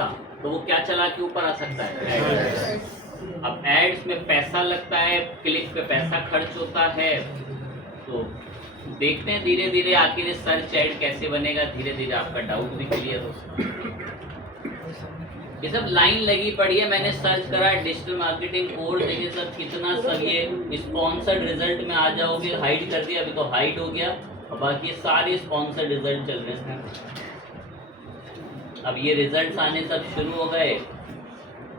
सकता, तो वो क्या चला के ऊपर आ सकता है? अब एड्स में पैसा लगता है, क्लिक पे पैसा खर्च होता है, तो देखते हैं धीरे धीरे आखिर ये सर्च एड कैसे बनेगा, धीरे धीरे आपका डाउट भी क्लियर हो सकता। ये सब लाइन लगी पड़ी है, मैंने सर्च करा डिजिटल मार्केटिंग कोर्स, देखिए सब कितना सब ये स्पॉन्सर्ड रिजल्ट में आ जाओगे, हाइड कर दिया, अभी तो हाइड हो गया, और बाकी सारे स्पॉन्सर्ड रिजल्ट चल रहे हैं। अब ये रिजल्ट्स आने सब शुरू हो गए,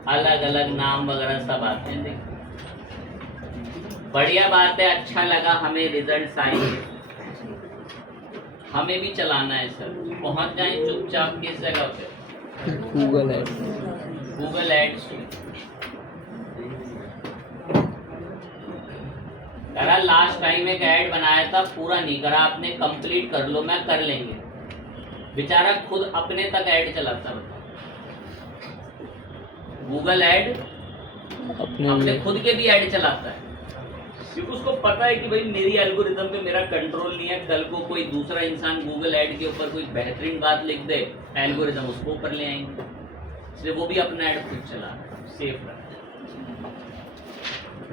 अलग अलग नाम वगैरह सब आते हैं। देखिए बढ़िया बात है, अच्छा लगा हमें रिजल्ट्स आए, हमें भी चलाना है सर, पहुंच जाए चुपचाप किस जगह पे? Google ads. गूगल एड्स करा, लास्ट टाइम एक ऐड बनाया था, पूरा नहीं करा आपने, कंप्लीट कर लो, मैं कर लेंगे। बेचारा खुद अपने तक ऐड चलाता, बताओ। गूगल ऐड अपने खुद के भी ऐड चलाता है, क्योंकि उसको पता है कि भाई मेरी एल्गोरिथम पे मेरा कंट्रोल नहीं है, कल को कोई दूसरा इंसान गूगल ऐड के ऊपर कोई बेहतरीन बात लिख दे, एल्गोरिथम उसको ऊपर ले आएंगे, इसलिए वो भी अपना ऐड खुद चला रहा है, सेफ रहा।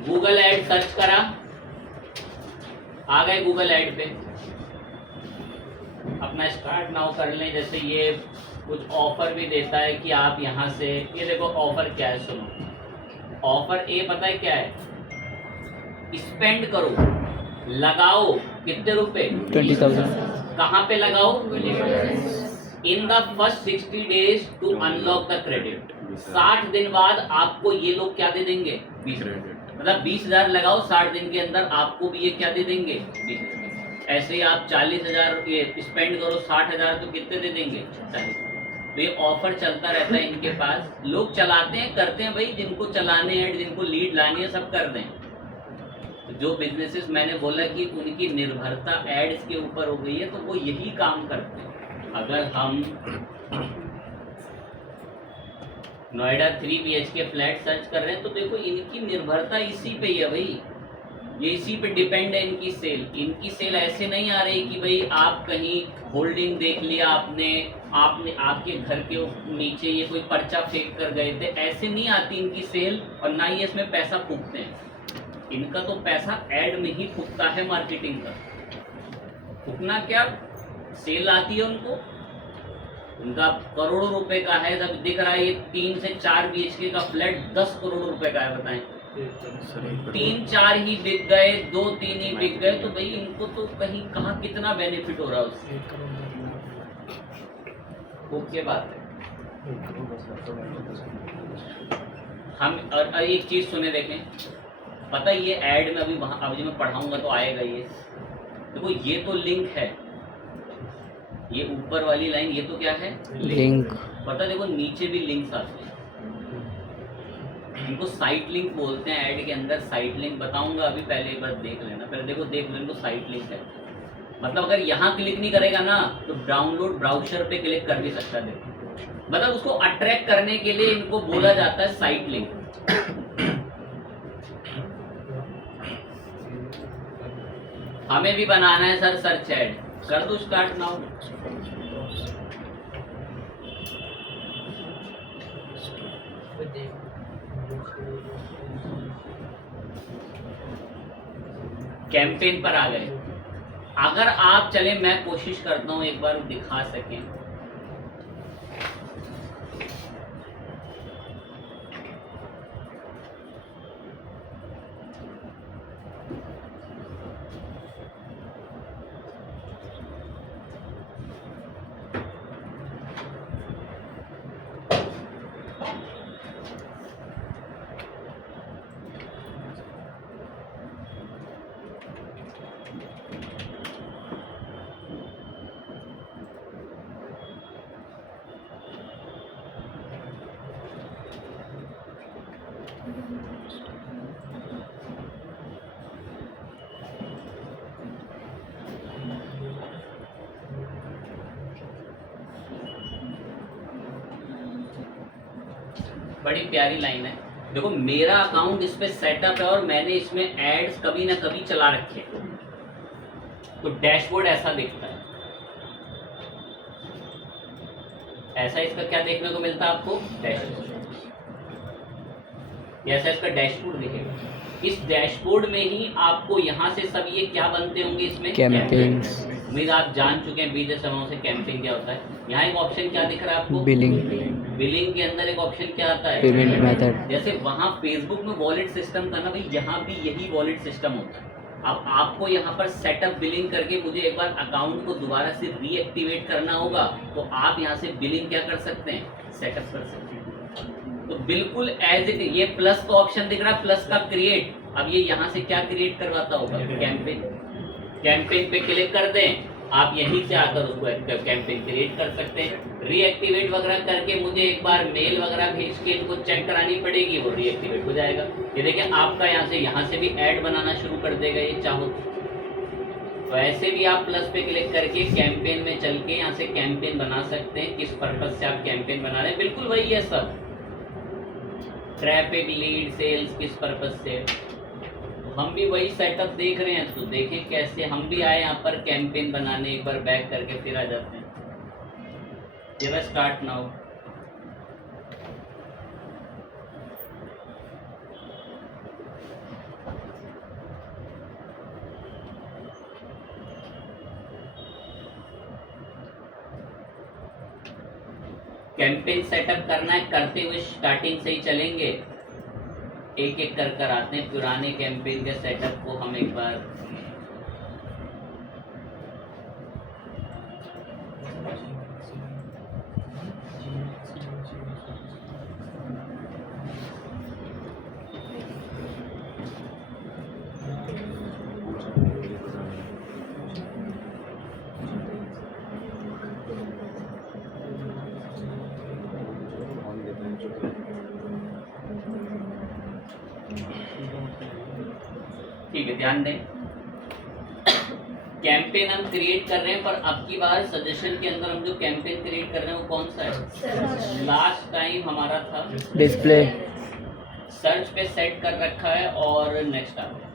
गूगल ऐड सर्च करा, आ गए गूगल ऐड पे, अपना स्टार्ट नाउ कर लें। जैसे ये कुछ ऑफर भी देता है कि आप यहाँ से, ये देखो ऑफर क्या है, सुनो ऑफर ए पता है क्या है? स्पेंड करो, लगाओ, कितने रुपए? 20,000। कहाँ पे लगाओ? In the first 60 days to unlock the credit. 60 दिन बाद आपको ये लोग क्या दे देंगे? 20, मतलब 20,000 लगाओ, 60 दिन के अंदर आपको भी ये क्या दे देंगे? 20,000। ऐसे ही आप 40,000 ये स्पेंड करो, 60,000 तो कितने दे देंगे? 40। तो ये ऑफर चलता रहता है इनके पास, लोग चलाते हैं, करते हैं भाई, जिनको चलाने हैं, जिनको लीड लानी है, सब कर दें। तो जो बिजनेसेस मैंने बोला कि उनकी निर्भरता एड्स के ऊपर हो गई है, तो वो यही काम करते हैं। अगर हम नोएडा 3 BHK फ्लैट सर्च कर रहे हैं, तो देखो इनकी निर्भरता इसी पे ही है भाई, ये इसी पे डिपेंड है इनकी सेल। इनकी सेल ऐसे नहीं आ रही कि भाई आप कहीं होल्डिंग देख लिया आपने आपके घर के नीचे ये कोई पर्चा फेंक कर गए थे, ऐसे नहीं आती इनकी सेल, और ना ही इसमें पैसा फूकते हैं। इनका तो पैसा ऐड में ही फूकता है, मार्केटिंग का। फूकना क्या, सेल आती है उनको, उनका करोड़ों रुपए का है, जब दिख रहा है ये 3 से 4 BHK का फ्लैट 10 करोड़ रुपए का है, बताएं। 3-4 ही बिक गए, 2-3 ही बिक गए, तो भाई इनको तो कहीं कहाँ कितना बेनिफिट हो रहा है उससे। ओके बात है। हम और एक चीज सुने देखें, पता है ये ऐड में अभी वहां अभी मैं पढ़ाऊंगा तो आएगा ये। देखो ये तो लिंक है, ये ऊपर वाली लाइन ये तो क्या है? लिंक। पता देखो नीचे भी लिंक्स आते हैं, इनको साइट लिंक बोलते हैं। ऐड के अंदर साइट लिंक बताऊंगा, अभी पहले एक बार देख लेना, पहले देखो देख लो, इनको साइट लिंक है। मतलब अगर यहाँ क्लिक नहीं करेगा ना, तो डाउनलोड ब्राउजर पे क्लिक कर भी सकता है। देखो मतलब उसको अट्रैक्ट करने के लिए इनको बोला जाता है साइट लिंक। हमें भी बनाना है सर सर्च ऐड, कर दो स्टार्ट नाउ। कैंपेन पर आ गए। अगर आप चले, मैं कोशिश करता हूं एक बार दिखा सकें। बड़ी प्यारी लाइन है, देखो मेरा अकाउंट इस पे सेटअप है और मैंने इसमें एड्स कभी ना कभी चला रखे, तो डैशबोर्ड ऐसा दिखता है। ऐसा इसका क्या देखने को मिलता है आपको, डैशबोर्ड। ऐसा इसका डैशबोर्ड दिखेगा। इस डैशबोर्ड में ही आपको यहाँ से सब ये क्या बनते होंगे, इसमें कैंपेन्स, उम्मीद आप जान चुके हैं बीते समय से कैंपेन क्या होता है। यहाँ एक ऑप्शन क्या दिख रहा है आपको, बिलिंग, बिलिंग के अंदर एक ऑप्शन क्या आता है, पेमेंट मेथड। जैसे वहाँ फेसबुक में वॉलेट सिस्टम था ना भाई, यहाँ भी यही वॉलेट सिस्टम होता है। अब आपको यहाँ पर सेटअप बिलिंग करके मुझे एक बार अकाउंट को दोबारा से रीएक्टिवेट करना होगा, तो आप यहाँ से बिलिंग क्या कर सकते हैं, सेटअप कर सकते हैं। तो बिल्कुल एज इट, ये प्लस का ऑप्शन दिख रहा है, प्लस का क्रिएट। अब ये यहाँ से क्या क्रिएट करवाता होगा, कैंपेन। कैंपेन पे क्लिक कर दें, आप यहीं से आकर उसको कैंपेन क्रिएट कर सकते हैं। रीएक्टिवेट वगैरह करके मुझे एक बार मेल वगैरह भेज के इनको चेक करानी पड़ेगी, वो रीएक्टिवेट हो जाएगा। ये देखिए आपका यहाँ से भी ऐड बनाना शुरू कर देगा ये चाहो तो ऐसे भी आप प्लस पे क्लिक करके कैंपेन में चल के यहाँ से कैंपेन बना सकते हैं। किस पर्पज से आप कैंपेन बना रहे हैं, बिल्कुल वही है सब, ट्रैफिक, लीड, सेल्स, किस पर्पज से। हम भी वही सेटअप देख रहे हैं, तो देखें कैसे हम भी आए यहाँ पर कैंपेन बनाने। एक बार बैक करके फिर आ जाते हैं। जरा स्टार्ट नाउ। कैंपेन सेटअप करना है, करते हुए स्टार्टिंग से ही चलेंगे, एक एक कर आते हैं। पुराने कैंपेन के सेटअप को हम एक बार ठीक है, ध्यान दें। कैंपेन हम क्रिएट कर रहे हैं, पर अब की बार सजेशन के अंदर हम जो कैंपेन क्रिएट कर रहे हैं वो कौन सा है, लास्ट टाइम हमारा था डिस्प्ले, सर्च पे सेट कर रखा है। और नेक्स्ट आता है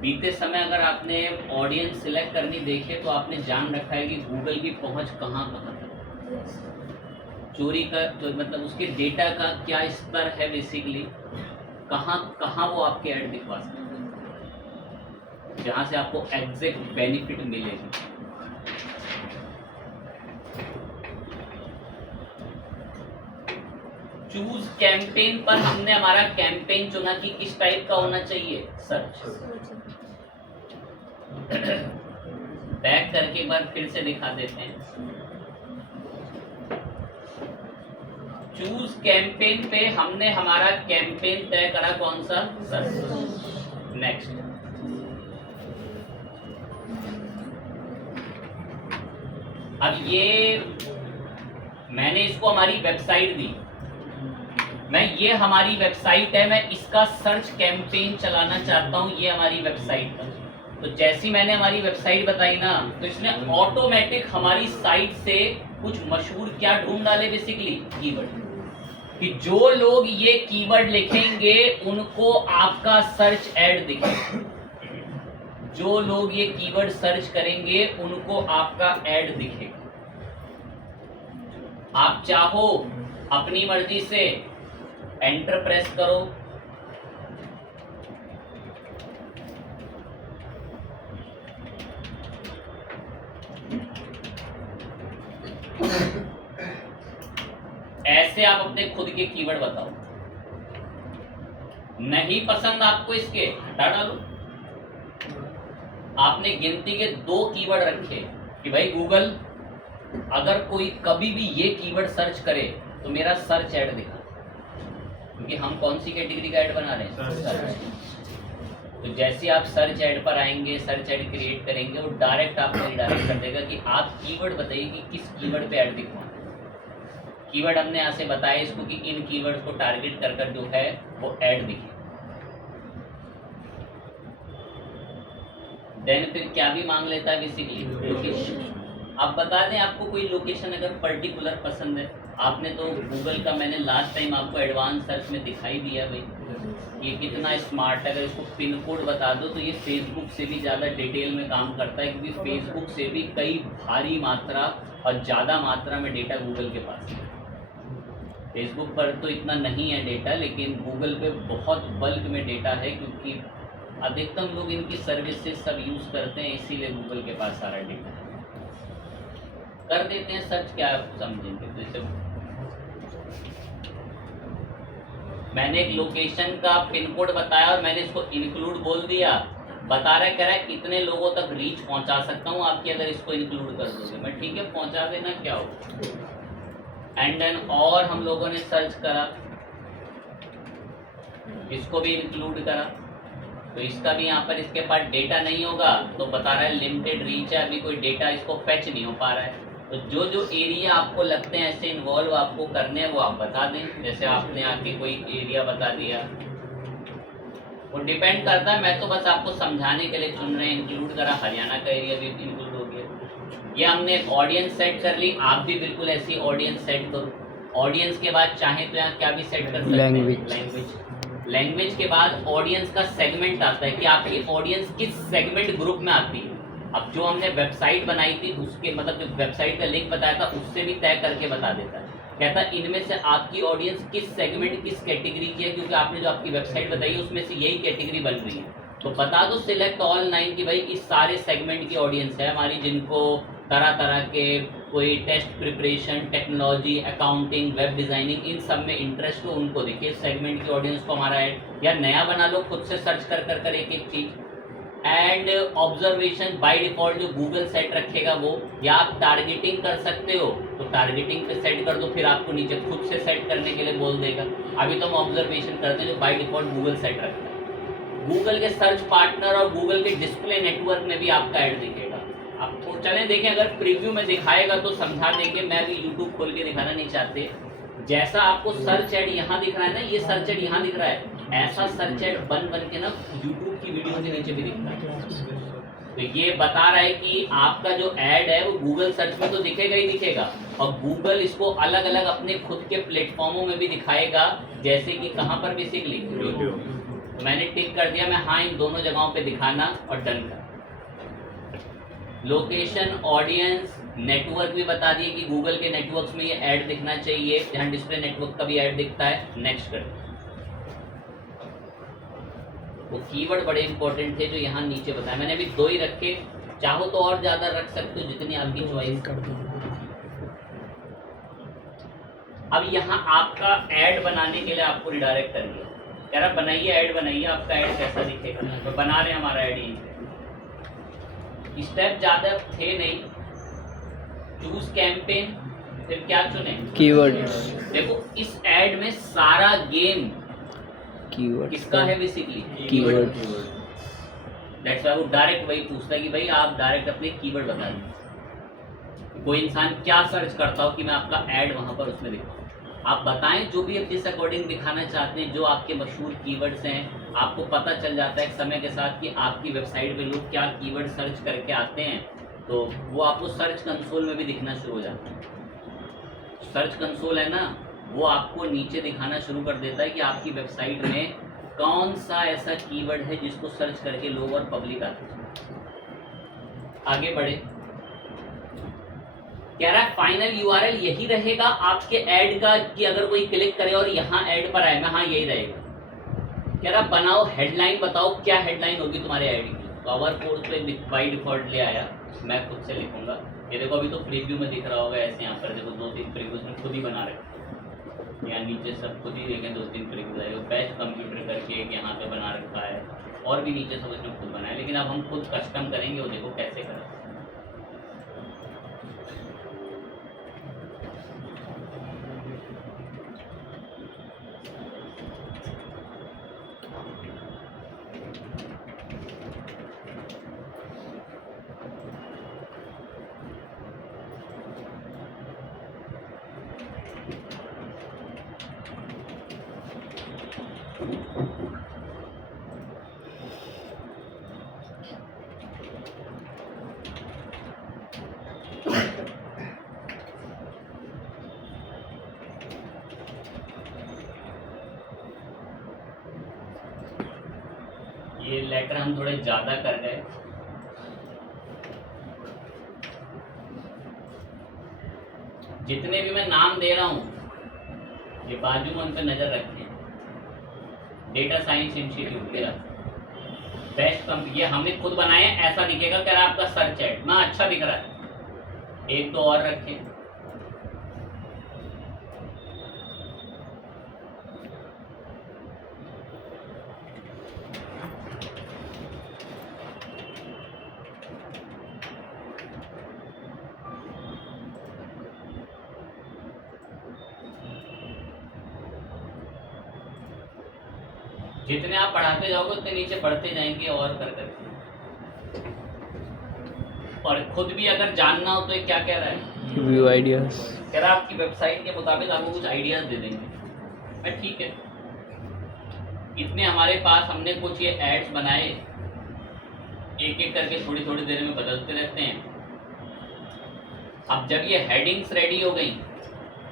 बीते समय। अगर आपने ऑडियंस सिलेक्ट करनी देखे तो आपने जान रखा है कि गूगल की पहुंच कहाँ कहाँ तक, चोरी का तो मतलब उसके डेटा का क्या स्तर है, बेसिकली कहाँ कहाँ वो आपके ऐड दिखवा सकते हैं, जहाँ से आपको एग्जैक्ट बेनिफिट मिलेगी। चूज कैंपेन पर हमने हमारा कैंपेन चुना कि किस टाइप का होना चाहिए, सर्च। बैक करके एक बार फिर से दिखा देते हैं। चूज कैंपेन पे हमने हमारा कैंपेन तय करा, कौन सा, सर्च। नेक्स्ट। अब ये मैंने इसको हमारी वेबसाइट दी, ये हमारी वेबसाइट है, मैं इसका सर्च कैंपेन चलाना चाहता हूं, ये हमारी वेबसाइट है। तो जैसी मैंने हमारी वेबसाइट बताई ना, तो इसने ऑटोमेटिक हमारी साइट से कुछ मशहूर क्या ढूंढ डाले, बेसिकली कीवर्ड, कि जो लोग ये कीवर्ड लिखेंगे उनको आपका सर्च ऐड दिखेगा। जो लोग ये कीवर्ड सर्च करेंगे उनको आपका ऐड दिखेगा। आप चाहो अपनी मर्जी से एंटर प्रेस करो, ऐसे आप अपने खुद के कीवर्ड बताओ। नहीं पसंद आपको इसके, हटा डालो। आपने गिनती के 2 कीवर्ड रखे कि भाई गूगल अगर कोई कभी भी ये कीवर्ड सर्च करे तो मेरा सर्च ऐड दिखा, क्योंकि हम कौन सी कैटेगरी का ऐड बना रहे हैं, सर्च। तो जैसे आप सर्च ऐड पर आएंगे, सर्च ऐड क्रिएट करेंगे, वो डायरेक्ट आपको रिडायरेक्ट कर देगा कि आप कीवर्ड बताइए कि किस कीवर्ड पे ऐड दिखवाना। कीवर्ड हमने यहाँ से बताया इसको कि इन कीवर्ड को टारगेट कर जो है वो ऐड दिखे। देन फिर क्या भी मांग लेता है, बेसिकली लोकेशन। आप बता दें आपको कोई लोकेशन अगर पर्टिकुलर पसंद है। आपने तो गूगल का मैंने लास्ट टाइम आपको एडवांस सर्च में दिखाई दिया भाई, ये कितना स्मार्ट है, अगर इसको पिन कोड बता दो तो ये फेसबुक से भी ज़्यादा डिटेल में काम करता है, क्योंकि फेसबुक से भी कई भारी मात्रा और ज़्यादा मात्रा में डेटा गूगल के पास है। फेसबुक पर तो इतना नहीं है डेटा, लेकिन गूगल पे बहुत बल्क में डेटा है, क्योंकि अधिकतम लोग इनकी सर्विसेज सब यूज़ करते हैं, इसीलिए गूगल के पास सारा डेटा है। कर देते हैं सर्च, क्या आप समझेंगे। जैसे मैंने एक लोकेशन का पिन कोड बताया और मैंने इसको इंक्लूड बोल दिया, बता रहा है, कह रहा है कितने लोगों तक रीच पहुंचा सकता हूं आपकी अगर इसको इंक्लूड कर दोगे। मैं ठीक है पहुंचा देना, क्या हो। एंड देन और हम लोगों ने सर्च करा, इसको भी इंक्लूड करा, तो इसका भी यहाँ पर इसके पास डेटा नहीं होगा, तो बता रहा है लिमिटेड रीच है, अभी कोई डेटा इसको फैच नहीं हो पा रहा है। तो जो जो एरिया आपको लगते हैं ऐसे इन्वॉल्व आपको करने हैं वो आप बता दें। जैसे आपने आके कोई एरिया बता दिया, वो डिपेंड करता है, मैं तो बस आपको समझाने के लिए चुन रहे हैं। इंक्लूड करा, हरियाणा का एरिया भी इंक्लूड हो गया। ये हमने एक ऑडियंस सेट कर ली, आप भी बिल्कुल ऐसी ऑडियंस सेट करो। ऑडियंस के बाद चाहे तो यहाँ क्या भी सेट कर सकते हैं, लैंग्वेज के बाद ऑडियंस का सेगमेंट आता है कि आपकी ऑडियंस किस सेगमेंट ग्रुप में आती है। अब जो हमने वेबसाइट बनाई थी उसके मतलब जो वेबसाइट का लिंक बताया था उससे भी तय करके बता देता है, कहता है इनमें से आपकी ऑडियंस किस सेगमेंट किस कैटेगरी की है, क्योंकि आपने जो आपकी वेबसाइट बताई है उसमें से यही कैटेगरी बन रही है। तो बता दो सिलेक्ट ऑल 9 की भाई इस सारे सेगमेंट की ऑडियंस है हमारी, जिनको तरह तरह के कोई test preparation, technology, accounting, web designing, इन सब में इंटरेस्ट हो उनको देखिए इस सेगमेंट की ऑडियंस को हमारा ऐड, या नया बना लो खुद से सर्च कर कर कर एक एक चीज। एंड ऑब्जर्वेशन बाय डिफॉल्ट जो गूगल सेट रखेगा वो, या आप टारगेटिंग कर सकते हो तो टारगेटिंग पे सेट कर दो, फिर आपको नीचे खुद से सेट करने के लिए बोल देगा। अभी तो हम ऑब्जर्वेशन करते हैं जो बाय डिफॉल्ट गूगल सेट रखता है। गूगल के सर्च पार्टनर और गूगल के डिस्प्ले नेटवर्क में भी आपका ऐड दिखेगा। आपको चलें देखें, अगर प्रीव्यू में दिखाएगा तो समझा देंगे, मैं भी यूट्यूब खोल के दिखाना नहीं चाहते। जैसा आपको सर्च एड यहाँ दिख रहा है ना, ये सर्च एड यहाँ दिख रहा है, ऐसा सर्च एड बन बन के ना यूट्यूब की वीडियो के नीचे भी दिखता है। तो ये बता रहा है कि आपका जो ऐड है वो गूगल सर्च में तो दिखेगा ही दिखेगा, और गूगल इसको अलग अलग अपने खुद के प्लेटफॉर्मों में भी दिखाएगा, जैसे कि कहाँ पर बेसिकली तो मैंने टिक कर दिया, मैं हाँ इन दोनों जगहों पे दिखाना और डन कर। लोकेशन, ऑडियंस, नेटवर्क भी बता दिए कि गूगल के नेटवर्क्स में ये ऐड दिखना चाहिए, जहाँ डिस्प्ले नेटवर्क का भी ऐड दिखता है। नेक्स्ट कर। वो कीवर्ड बड़े इंपॉर्टेंट थे जो यहाँ नीचे बताया, मैंने अभी 2 ही रखे, चाहो तो और ज्यादा रख सकते हो जितनी आपकी चॉइस कर दो। अब यहाँ आपका ऐड बनाने के लिए आपको रिडायरेक्ट कर दिया, कह रहा बनाइए ऐड बनाइए, आपका ऐड कैसा दिखेगा, तो बना रहे हमारा ऐड यहीं पे। स्टेप ज्यादा थे नहीं, चूज कैंपेन, फिर क्या चुने कीवर्ड। देखो इस ऐड में सारा गेम कीवर्ड किसका है बेसिकली, कीवर्ड। दैट्स व्हाई वो डायरेक्ट वही पूछता है कि भाई आप डायरेक्ट अपने कीवर्ड बता दें। कोई इंसान क्या सर्च करता हो कि मैं आपका ऐड वहां पर उसमें दिखाऊं, आप बताएं जो भी आप जिस अकॉर्डिंग दिखाना चाहते हैं, जो आपके मशहूर कीवर्ड्स हैं। आपको पता चल जाता है समय के साथ कि आपकी वेबसाइट पे लोग क्या कीवर्ड सर्च करके आते हैं, तो वो आपको सर्च कंसोल में भी दिखना शुरू हो जाता है। सर्च कंसोल है ना, वो आपको नीचे दिखाना शुरू कर देता है कि आपकी वेबसाइट में कौन सा ऐसा कीवर्ड है जिसको सर्च करके लोग और पब्लिक आते हैं। आगे बढ़े, कह रहा है फाइनल यूआरएल यही रहेगा आपके ऐड का, कि अगर कोई क्लिक करे और यहाँ ऐड पर आए मैं, हाँ यही रहेगा। कह रहा बनाओ हेडलाइन, बताओ क्या हेडलाइन होगी तुम्हारे ऐड की। पावर कोर्स पे बाई डिफॉल्ट ले आया, मैं खुद से लिखूंगा। ये देखो अभी तो प्रीव्यू में दिख रहा होगा ऐसे, यहाँ पर देखो 2-3 प्रीव्यूज में खुद ही बना रखे, यहाँ नीचे सब खुद ही देखें 2-3 प्रीव्यूज आएगा। बेस्ट कंप्यूटर करके एक यहाँ पे बना रखा है, और भी नीचे सब इसमें खुद बनाया, लेकिन अब हम खुद कस्टम करेंगे, वो देखो कैसे करें। ये लेटर हम थोड़े ज़्यादा कर गए। जितने भी मैं नाम दे रहा हूँ ये बाजू में उन पर नज़र रखें। डेटा साइंस इंस्टीट्यूट मेरा बेस्ट कंपनी, ये हमने खुद बनाया है। ऐसा दिखेगा कि आपका सर्च है ना, अच्छा दिख रहा है। एक दो और रखें। जितने आप पढ़ाते जाओगे उतने नीचे बढ़ते जाएंगे और कर करके। और खुद भी अगर जानना हो तो ये क्या कह रहा है, व्यू आइडियाज, कह रहा है आपकी वेबसाइट के मुताबिक आपको कुछ आइडियाज दे देंगे। मैं ठीक है, इतने हमारे पास हमने कुछ ये एड्स बनाए, एक एक करके थोड़ी थोड़ी देर में बदलते रहते हैं। अब जब ये हेडिंग्स रेडी हो गई,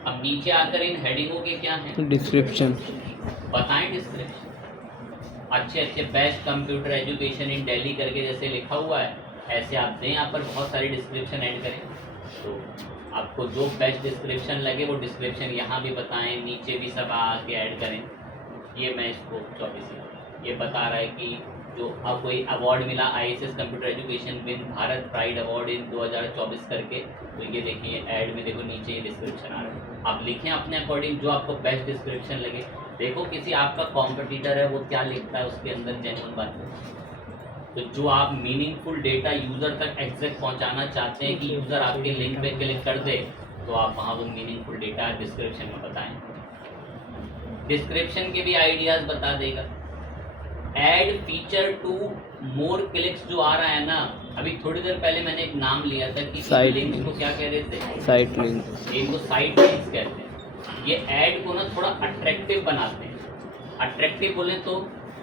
अब नीचे आकर इन हेडिंगों के क्या हैं, डिस्क्रिप्शन बताएं। डिस्क्रिप्शन अच्छे अच्छे best computer education in Delhi करके जैसे लिखा हुआ है, ऐसे आप दें। यहाँ पर बहुत सारे डिस्क्रिप्शन ऐड करें, तो आपको जो बेस्ट डिस्क्रिप्शन लगे वो डिस्क्रिप्शन यहाँ भी बताएं, नीचे भी सब आके ऐड करें। ये मैं इसको 24 ये बता रहा है कि जो अब कोई अवार्ड मिला ISS computer education win Bharat pride award in 2024 करके, तो ये देखिए ऐड में देखो नीचे ये डिस्क्रिप्शन आ रहा है। आप लिखें अपने अकॉर्डिंग जो आपको बेस्ट डिस्क्रिप्शन लगे। देखो किसी आपका कॉम्पिटिटर है वो क्या लिखता है, उसके अंदर जेन्युइन बात है। तो जो आप मीनिंगफुल डेटा यूज़र तक एग्जैक्ट पहुंचाना चाहते हैं कि यूज़र आपके लिंक पे क्लिक कर दे, तो आप वहाँ वो मीनिंगफुल डेटा डिस्क्रिप्शन में बताएं। डिस्क्रिप्शन के भी आइडियाज़ बता देगा। Ad feature to more clicks जो आ रहा है ना, अभी थोड़ी देर पहले मैंने एक नाम लिया था कि साइट लिंक्स को क्या कह रहे थे, साइट लिंक। इनको साइट लिंक्स कहते हैं। ये ऐड को ना थोड़ा अट्रैक्टिव बनाते हैं। अट्रैक्टिव बोले तो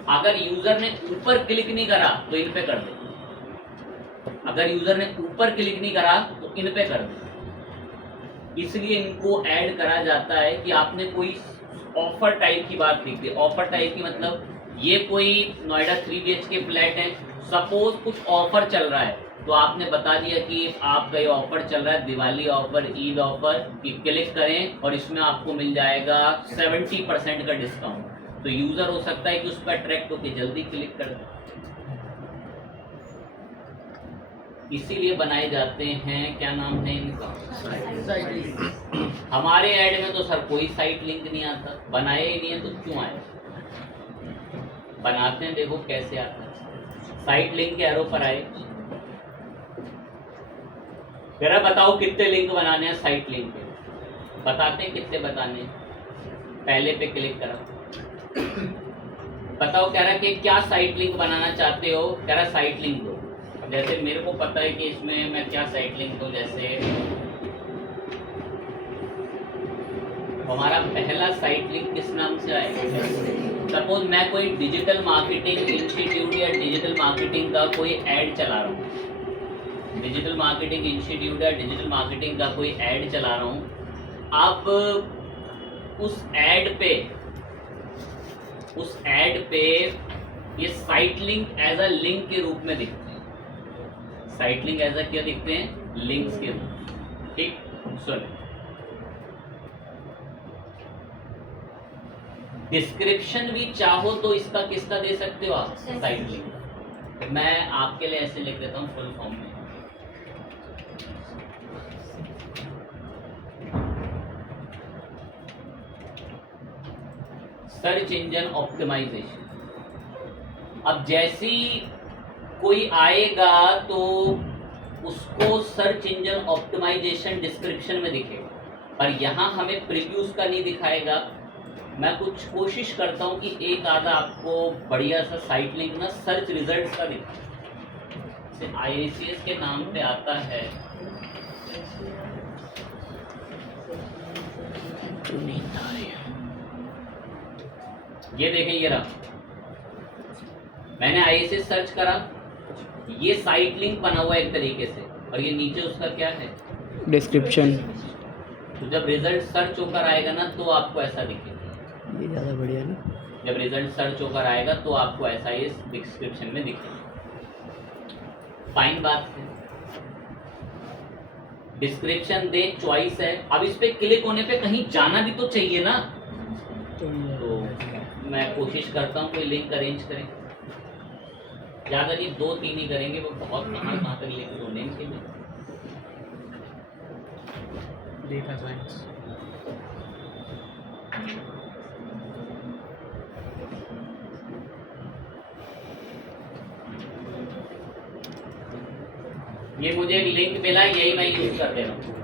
अगर यूजर ने ऊपर क्लिक नहीं करा तो इन पे कर दे, अगर यूजर ने ऊपर क्लिक नहीं करा तो इन पे कर दे। इसलिए इनको ऐड करा जाता है कि आपने कोई ऑफर टाइप की बात लिख दी। ऑफर टाइप की मतलब ये कोई नोएडा 3 BHK फ्लैट है, सपोज कुछ ऑफर चल रहा है, तो आपने बता दिया कि आपका ये ऑफर चल रहा है, दिवाली ऑफर, ईद ऑफर, कि क्लिक करें और इसमें आपको मिल जाएगा 70% का डिस्काउंट। तो यूजर हो सकता है कि उस पर अट्रैक्ट होकर जल्दी क्लिक कर दे। इसीलिए बनाए जाते हैं, क्या नाम है इनका, हमारे ऐड में तो सर कोई साइट लिंक नहीं आता, बनाए ही नहीं है तो क्यों आए। बनाते हैं, देखो कैसे आता है। साइट लिंक के एरो पर आए, जरा बताओ कितने लिंक बनाने हैं साइट लिंक के, बताते हैं कितने बताने हैं। पहले पे क्लिक करा, बताओ कह रहा कि क्या साइट लिंक बनाना चाहते हो, कह रहा साइट लिंक दो। अब जैसे मेरे को पता है कि इसमें मैं क्या साइट लिंक दूं, जैसे हमारा पहला साइट लिंक किस नाम से आएगा। सपोज मैं कोई डिजिटल मार्केटिंग इंस्टीट्यूट या डिजिटल मार्केटिंग का कोई ऐड चला रहा हूँ, डिजिटल मार्केटिंग इंस्टीट्यूट या डिजिटल मार्केटिंग का कोई ऐड चला रहा हूँ। अब उस ऐड पे ये site link as a link के रूप में दिखते हैं। साइट लिंक एज अ क्या दिखते हैं, लिंक्स के रूप। ठीक, सुन। डिस्क्रिप्शन भी चाहो तो इसका किसका दे सकते हो आप, साइट लिंक। मैं आपके लिए ऐसे लिख देता हूँ फुल फॉर्म में, सर्च इंजन ऑप्टिमाइजेशन। अब जैसी कोई आएगा तो उसको सर्च इंजन ऑप्टिमाइजेशन डिस्क्रिप्शन में दिखेगा, पर यहाँ हमें प्रीव्यूज का नहीं दिखाएगा। मैं कुछ कोशिश करता हूँ कि एक आधा आपको बढ़िया सा साइट लिंक ना सर्च रिजल्ट्स का दिखा। ISS के नाम पे आता है, ये देखें, ये रहा, मैंने ISS सर्च करा, ये साइट लिंक बना हुआ है एक तरीके से, और ये नीचे उसका क्या है, डिस्क्रिप्शन। तो जब रिजल्ट सर्च होकर आएगा ना तो आपको ऐसा दिखेगा। ये ज़्यादा बढ़िया ना, जब रिजल्ट सर्च होकर आएगा तो आपको ऐसा ही डिस्क्रिप्शन में दिखेगा। फाइन बात है, डिस्क्रिप्शन दे, चॉइस है। अब इस पे क्लिक होने पे कहीं जाना भी तो चाहिए ना, तो मैं कोशिश करता हूँ कोई लिंक अरेंज करें। ज़्यादा नहीं 2-3 ही करेंगे, वो बहुत कहाँ तक लिंक ढूंढने के लिए। डेटा साइंस, ये मुझे एक लिंक मिला, यही मैं यूज कर दे रहा हूँ।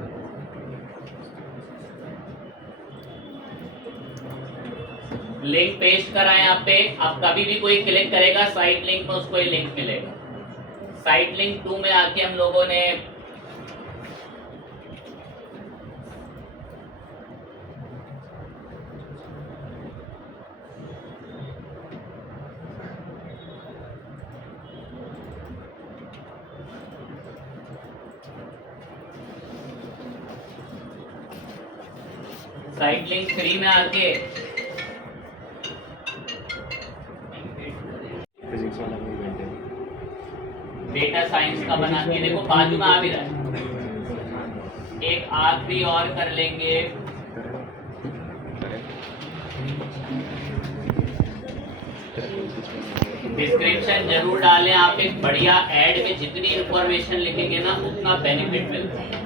लिंक पेस्ट करा यहाँ पे। अब कभी भी कोई क्लिक करेगा साइट लिंक में, उसको ये लिंक मिलेगा। साइट लिंक 2 में आके हम लोगों ने साइट लिंक 3 में आके डेटा साइंस का बना के देखो बाजू में आ भी रहा है। एक आखिरी और कर लेंगे, डिस्क्रिप्शन जरूर डालें आप। एक बढ़िया ऐड में जितनी इंफॉर्मेशन लिखेंगे ना उतना बेनिफिट मिलता है।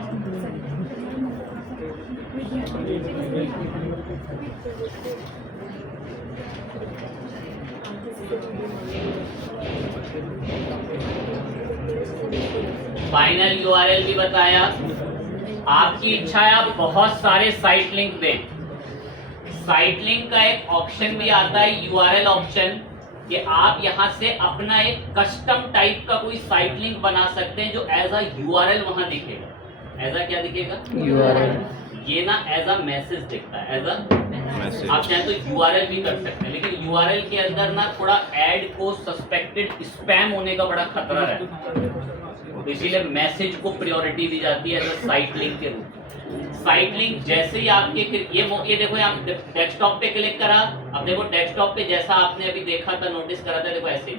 फाइनल यूआरएल भी बताया। आपकी इच्छा है आप बहुत सारे साइट लिंक दें। साइट लिंक का एक ऑप्शन भी आता है यूआरएल ऑप्शन, कि आप यहां से अपना एक कस्टम टाइप का कोई साइट लिंक बना सकते हैं जो एज अ यूआरएल वहां दिखेगा। एज अ क्या दिखेगा? यूआरएल। ये ना एज अ मैसेज दिखता है, एज अ आप चाहे तो यूआरएल भी कर सकते हैं, लेकिन यूआरएल के अंदर ना थोड़ा ऐड को सस्पेक्टेड स्पैम होने का बड़ा खतरा रहता है, तो इसीलिए मैसेज को प्रायोरिटी दी जाती है एज अ साइट लिंक के रूप में। साइट लिंक जैसे ही आपके ये देखो यहाँ डेस्कटॉप पे क्लिक करा। अब देखो डेस्कटॉप पे जैसा आपने अभी देखा था, नोटिस करा था, देखो ऐसे ही।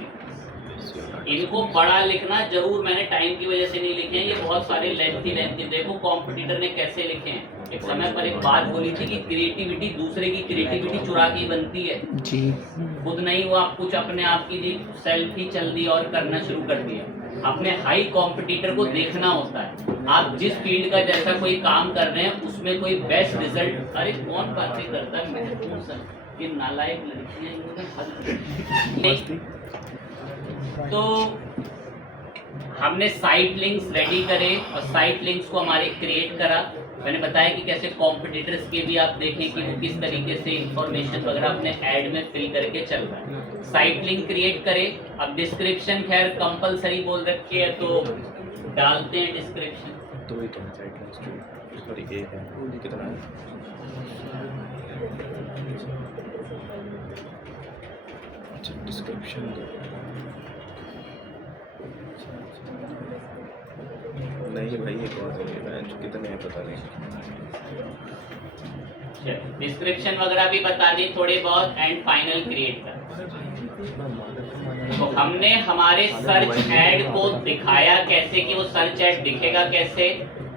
इनको बड़ा लिखना जरूर, मैंने टाइम की वजह से नहीं लिखे हैं, ये बहुत सारे लेंथी देखो कॉम्पिटिटर ने कैसे लिखे हैं। एक समय पर एक बात बोली थी कि क्रिएटिविटी दूसरे की क्रिएटिविटी चुरा के बनती है जी। खुद नहीं हुआ, कुछ अपने आप की जी सेल्फी चल दी और करना शुरू कर दिया। अपने हाई कॉम्पिटिटर को देखना होता है। आप जिस फील्ड का जैसा कोई काम कर रहे हैं उसमें कोई बेस्ट रिजल्ट। अरे कौन बातें करता है, महत्वपूर्ण सर, ये नालायक लड़कियां, इन्होंने हद नहीं। तो हमने साइट लिंक्स रेडी करे और साइट लिंक्स को हमारे क्रिएट करा। मैंने बताया कि कैसे कॉम्पिटिटर्स के भी आप देखें कि वो किस तरीके से इंफॉर्मेशन वगैरह अपने ऐड में फिल करके चल रहा है। साइट लिंक क्रिएट करें। अब डिस्क्रिप्शन खैर कंपलसरी बोल रखी है तो डालते हैं डिस्क्रिप्शन। तो ही तो है साइट लिंक्स, सॉरी ए है, ये कितना है? अच्छा डिस्क्रिप्शन नहीं भाई, ये कौन है, कितने हैं पता नहीं। डिस्क्रिप्शन वगैरह भी बता दी थोड़े बहुत, एंड फाइनल क्रिएट कर। तो हमने हमारे सर्च ऐड को दिखाया कैसे कि वो सर्च ऐड दिखेगा कैसे,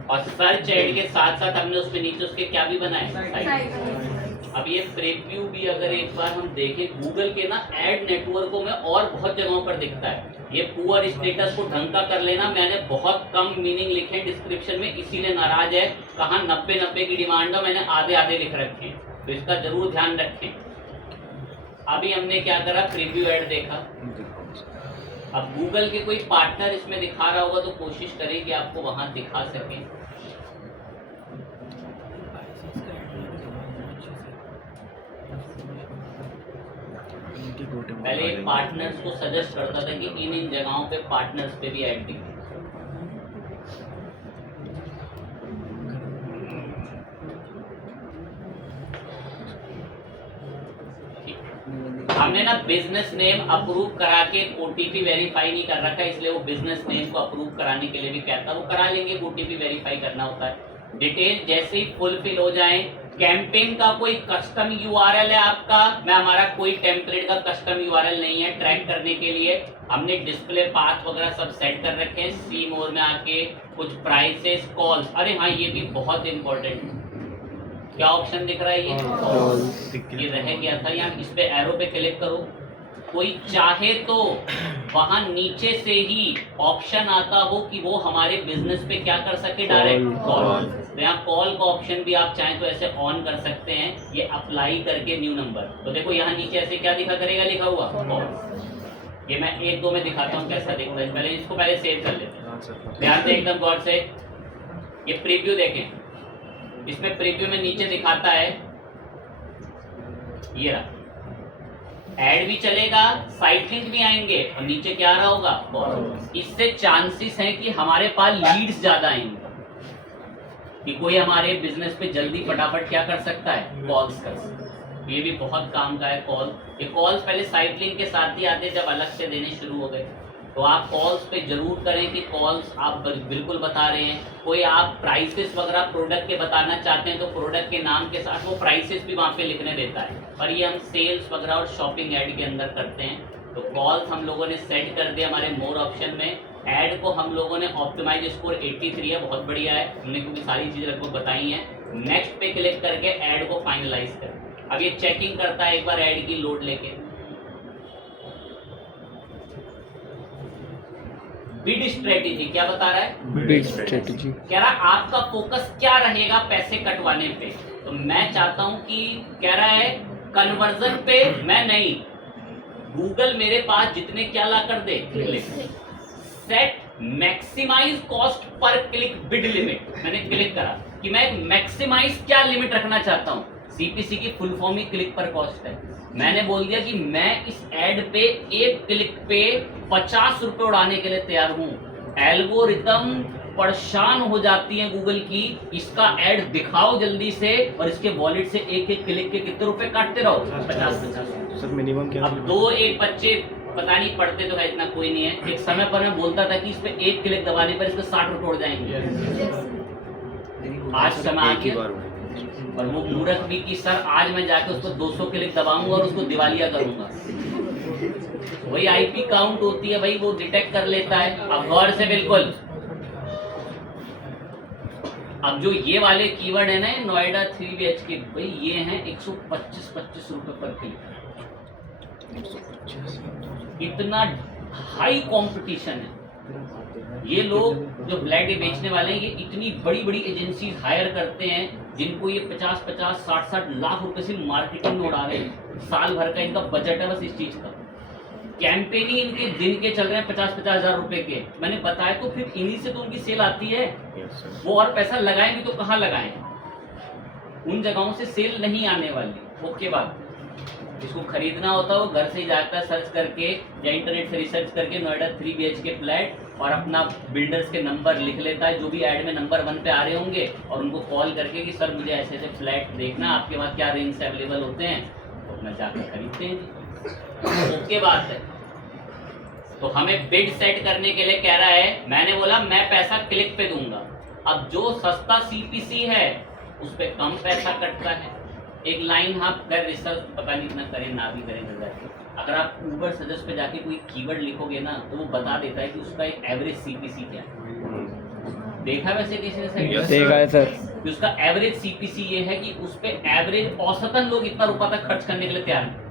और सर्च ऐड के साथ साथ हमने उसमें नीचे उसके क्या भी बनाए। अब ये प्रीव्यू भी अगर एक बार हम देखें, गूगल के ना ऐड नेटवर्कों में और बहुत जगहों पर दिखता है। ये पुअर स्टेटस को ढंग का कर लेना, मैंने बहुत कम मीनिंग लिखे हैं डिस्क्रिप्शन में, इसीलिए नाराज है। कहाँ 90 की डिमांड है, मैंने आधे लिख रखे हैं, तो इसका जरूर ध्यान रखें। अभी हमने क्या करा, प्रीव्यू ऐड देखा। अब गूगल के कोई पार्टनर इसमें दिखा रहा होगा तो कोशिश करें कि आपको वहां दिखा सकें। पहले पार्टनर्स को सजेस्ट करता था कि इन जगहों पे पार्टनर्स पे भी ऐड दिखे। हमने ना बिजनेस नेम अप्रूव करा के ओटीपी वेरीफाई नहीं कर रखा, इसलिए वो बिजनेस नेम को अप्रूव कराने के लिए भी कहता है, वो करा लेंगे, ओटीपी वेरीफाई करना होता है। डिटेल जैसे ही फुलफिल हो जाए, कैंपेन का कोई कस्टम यूआरएल है आपका, मैं हमारा कोई टेम्पलेट का कस्टम यूआरएल नहीं है ट्रैक करने के लिए। हमने डिस्प्ले पाथ वगैरह सब सेट कर रखे हैं। सी मोर में आके कुछ प्राइसेस, कॉल्स, अरे हाँ ये भी बहुत इंपॉर्टेंट, क्या ऑप्शन दिख रहा है ये रह गया था। यहाँ इस पे एरो पे क्लिक करो, कोई चाहे तो वहां नीचे से ही ऑप्शन आता हो कि वो हमारे बिजनेस पे क्या कर सके, डायरेक्ट कॉल। तो यहाँ कॉल का ऑप्शन भी आप चाहें तो ऐसे ऑन कर सकते हैं, ये अप्लाई करके न्यू नंबर। तो देखो यहाँ नीचे ऐसे क्या दिखा करेगा, लिखा हुआ कॉल। ये मैं एक दो में दिखाता हूँ कैसा दिखता है। पहले इसको पहले सेव कर लेते हैं, ध्यान से एकदम गौर से। ये प्रीव्यू देखें, इसमें प्रीव्यू में नीचे दिखाता है, ये रहा ऐड भी चलेगा, साइट लिंक भी आएंगे और नीचे क्या आ रहा होगा, कॉल। इससे चांसेस हैं कि हमारे पास लीड्स ज्यादा आएंगे, कि कोई हमारे बिजनेस पे जल्दी फटाफट क्या कर सकता है, कॉल्स कर सकता है। ये भी बहुत काम का है कॉल। ये कॉल्स पहले साइट लिंक के साथ ही आते, जब अलग से देने शुरू हो गए। तो आप कॉल्स पे जरूर करें कि कॉल्स आप बिल्कुल बता रहे हैं। कोई आप प्राइसेस वगैरह प्रोडक्ट के बताना चाहते हैं तो प्रोडक्ट के नाम के साथ वो प्राइसेस भी वहाँ पे लिखने देता है। और ये हम सेल्स वगैरह और शॉपिंग ऐड के अंदर करते हैं। तो कॉल्स हम लोगों ने सेट कर दिया हमारे मोर ऑप्शन में। ऐड को हम लोगों ने ऑप्टिमाइज स्कोर 83 है, बहुत बढ़िया है, हमने क्योंकि सारी चीज़ें लगभग बताई हैं। नेक्स्ट पे क्लिक करके ऐड को फाइनलाइज करें। अब ये चेकिंग करता है एक बार ऐड की लोड लेके। बिड स्ट्रेटेजी क्या बता रहा है, बिड स्ट्रेटेजी कह रहा आपका फोकस क्या रहेगा पैसे कटवाने पे। तो मैं चाहता हूं कि कह रहा है कन्वर्जन पे मैं नहीं, गूगल मेरे पास जितने क्या ला कर दे, set maximise cost per click bid limit. मैंने क्लिक करा कि मैं मैक्सिमाइज क्या लिमिट रखना चाहता हूं। सीपीसी की फुल फॉर्म ही क्लिक पर कॉस्ट है। मैंने बोल दिया कि मैं इस ऐड पे एक क्लिक पे 50 रुपए उड़ाने के लिए तैयार हूं। एल्गोरिथम परेशान हो जाती है गूगल की, इसका ऐड दिखाओ जल्दी से और इसके वॉलेट से एक एक क्लिक के कितने रुपए काटते रहो, 50। सर मिनिमम क्या? अब दो एक बच्चे पता नहीं पढ़ते तो है इतना कोई नहीं है। एक समय पर मैं बोलता था कि इस पे एक क्लिक दबाने पर इसके 60 रुपए उड़ जाएंगे। आज समय आ गया और वो मूर्ख भी कि सर आज मैं जाके उसको 200 क्लिक दबाऊंगा और उसको दिवालिया करूंगा। वही आईपी काउंट होती है भाई, वो डिटेक्ट कर लेता है। अब गौर से बिल्कुल, अब जो ये वाले कीवर्ड है ना नोएडा 3 BHK, भाई ये हैं 125 रुपए पर क्लिक। इतना हाई कंपटीशन है। ये लोग जो फ्लैट बेचने वाले हैं, ये इतनी बड़ी बड़ी एजेंसी हायर करते हैं जिनको ये 50-50, 60-60 लाख रुपए से मार्केटिंग में उड़ा रहे हैं। साल भर का इनका बजट है बस इस चीज का। कैंपेन ही इनके दिन के चल रहे हैं 50-50 हजार रुपए के। मैंने बताया तो फिर इन्हीं से तो उनकी सेल आती है। वो और पैसा लगाएंगे तो कहाँ लगाएं, उन जगहों से सेल नहीं आने वाली। ओके बात, जिसको खरीदना होता है वो घर से ही जाता है सर्च करके या इंटरनेट से रिसर्च करके नोएडा 3 BHK फ्लैट और अपना बिल्डर्स के नंबर लिख लेता है जो भी ऐड में नंबर 1 पे आ रहे होंगे और उनको कॉल करके कि सर मुझे ऐसे ऐसे फ्लैट देखना, आपके पास क्या रेंज से अवेलेबल होते हैं, तो अपना जाकर खरीदते हैं। ओके बात है। तो हमें बिड सेट करने के लिए कह रहा है, मैंने बोला मैं पैसा क्लिक पे दूंगा। अब जो सस्ता सीपीसी है उस पर कम पैसा कटता है। एक लाइन आप कर रिसर्च पता नहीं इतना करें ना भी करें जाके, अगर आप ऊबर सजेस्ट पे जाके कोई कीवर्ड लिखोगे ना तो वो बता देता है कि उसका एक एवरेज सीपीसी क्या है। देखा वैसे किसी ने देखा है सर, कि उसका एवरेज सीपीसी ये है कि उस पे एवरेज औसतन लोग इतना रुपया तक खर्च करने के लिए तैयार हैं।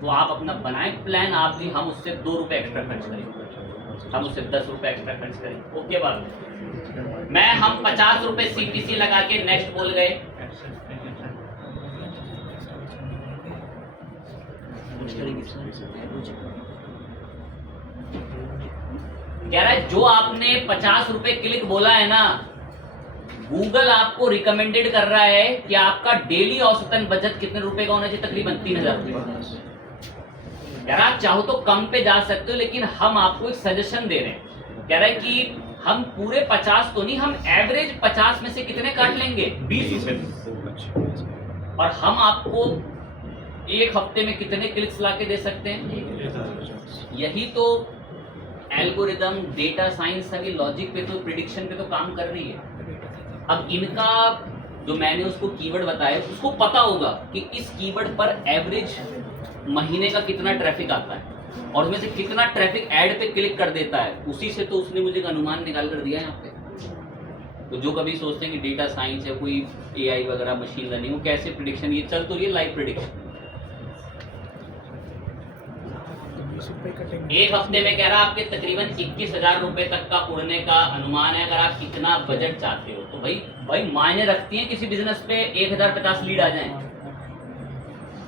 तो आप अपना बनाए प्लान, आप भी हम उससे 2 रुपए एक्स्ट्रा खर्च करेंगे, हम उससे 10 रुपए एक्स्ट्रा खर्च करेंगे। ओके बात, मैं हम 50 रुपए सीपीसी लगा के नेक्स्ट बोल गए। कह रहा है जो आपने 50 रुपए क्लिक बोला है ना, गूगल आपको रिकमेंडेड कर रहा है कि आपका डेली औसतन बचत कितने रुपए का होना चाहिए, तकरीबन 3000 रुपए। यार आप चाहो तो कम पे जा सकते हो, लेकिन हम आपको एक सजेशन दे रहे हैं। कह रहा है कि हम पूरे 50 तो नहीं, हम एवरेज 50 में से कितने काट लेंगे, 20 रुपए, और हम आपको एक हफ्ते में कितने क्लिक्स लाके दे सकते हैं। यही तो एल्गोरिदम, डेटा साइंस, अभी लॉजिक पे तो, प्रिडिक्शन पे तो काम कर रही है। अब इनका जो मैंने उसको कीवर्ड बताया उसको पता होगा कि इस कीवर्ड पर एवरेज महीने का कितना ट्रैफिक आता है और उसमें से कितना ट्रैफिक ऐड पे क्लिक कर देता है, उसी से तो उसने मुझे एक अनुमान निकाल कर दिया है यहाँ पे। तो जो कभी सोचते हैं कि डेटा साइंस है कोई एआई वगैरह मशीन लर्निंग, वो कैसे प्रिडिक्शन, ये चल तो रही है लाइव प्रिडिक्शन। एक हफ्ते में कह रहा आपके तकरीबन 21,000 रुपए तक का उड़ने का अनुमान है। अगर आप इतना बजट चाहते हो तो भाई मायने रखती है किसी बिजनेस पे 1050 लीड आ जाए,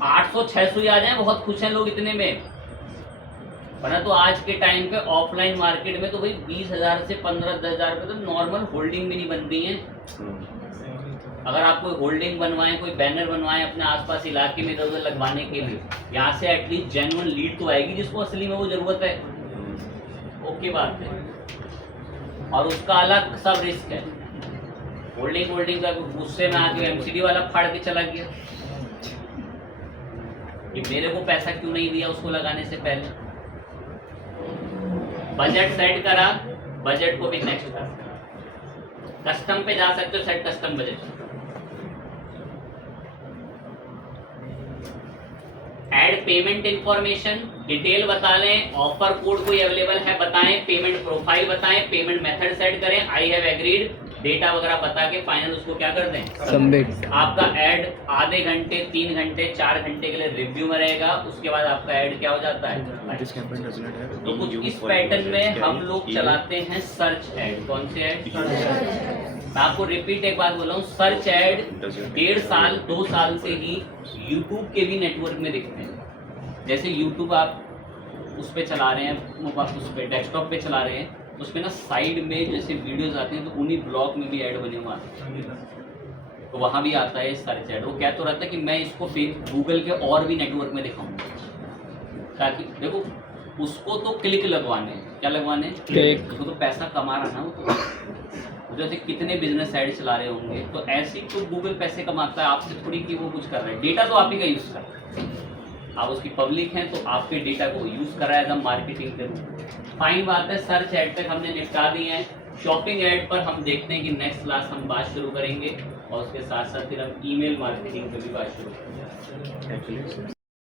800-600 ही आ जाए, बहुत खुश हैं लोग इतने में। वरना तो आज के टाइम पे ऑफलाइन मार्केट में तो भाई 20,000 से 15-10,000 रुपए तो नॉर्मल होल्डिंग भी नहीं बनती है। अगर आप कोई होल्डिंग बनवाएं, कोई बैनर बनवाएं अपने आसपास इलाके में इधर उधर लगवाने के लिए, यहाँ से एटलीस्ट जेन्युइन लीड तो आएगी जिसको असली में वो जरूरत है। ओके बात है। और उसका अलग सब रिस्क है। होल्डिंग का गुस्से में आके एमसीडी वाला फाड़ के चला गया कि मेरे को पैसा क्यों नहीं दिया उसको लगाने से पहले। बजट सेट करा, बजट को भी नेक्स्ट कर, कस्टम पे जा सकते हो, set custom budget. Add payment information detail बता लें, ऑफर कोड कोई अवेलेबल है बताएं, पेमेंट प्रोफाइल बताएं, पेमेंट मेथड सेट करें, आई हैव एग्रीड, डेटा वगैरह बता के फाइनल उसको क्या कर दें, सबमिट। आपका ऐड आधे घंटे, 3 घंटे, 4 घंटे के लिए रिव्यू में रहेगा। उसके बाद आपका ऐड क्या हो जाता है। तो कुछ इस पैटर्न में हम लोग चलाते हैं सर्च ऐड। कौन से ऐड? मैं आपको रिपीट एक बात बोला हूँ, सर्च ऐड 1.5 साल 2 साल से ही यूट्यूब के भी नेटवर्क में दिखते हैं। जैसे यूट्यूब आप उस पर चला रहे हैं, उस पर डेस्कटॉप पे चला रहे हैं, उसमें ना साइड में जैसे वीडियोस आते हैं तो उन्हीं ब्लॉग में भी ऐड बने हुए आते हैं, तो वहाँ भी आता है सर्च ऐड। वो क्या तो रहता है कि मैं इसको फिर गूगल के और भी नेटवर्क में दिखाऊंगा, ताकि देखो उसको तो क्लिक लगवाने, क्या लगवाने, क्लिक। उसको तो पैसा कमा रहा ना वो तो जैसे कितने बिजनेस ऐड चला रहे होंगे, तो ऐसे ही तो गूगल पैसे कमाता है आपसे थोड़ी कि वो कुछ कर रहा है। डेटा तो आप ही का यूज़ कर रहे हैं, आप उसकी पब्लिक हैं तो आपके डेटा को यूज़ कर रहा है एज अ मार्केटिंग के रूप। फाइन बात है। सर्च ऐड तक हमने निपटा दी है। शॉपिंग ऐड पर हम देखते हैं कि नेक्स्ट क्लास हम बात शुरू करेंगे और उसके साथ साथ फिर हम ईमेल मार्केटिंग पर भी बात शुरू करेंगे।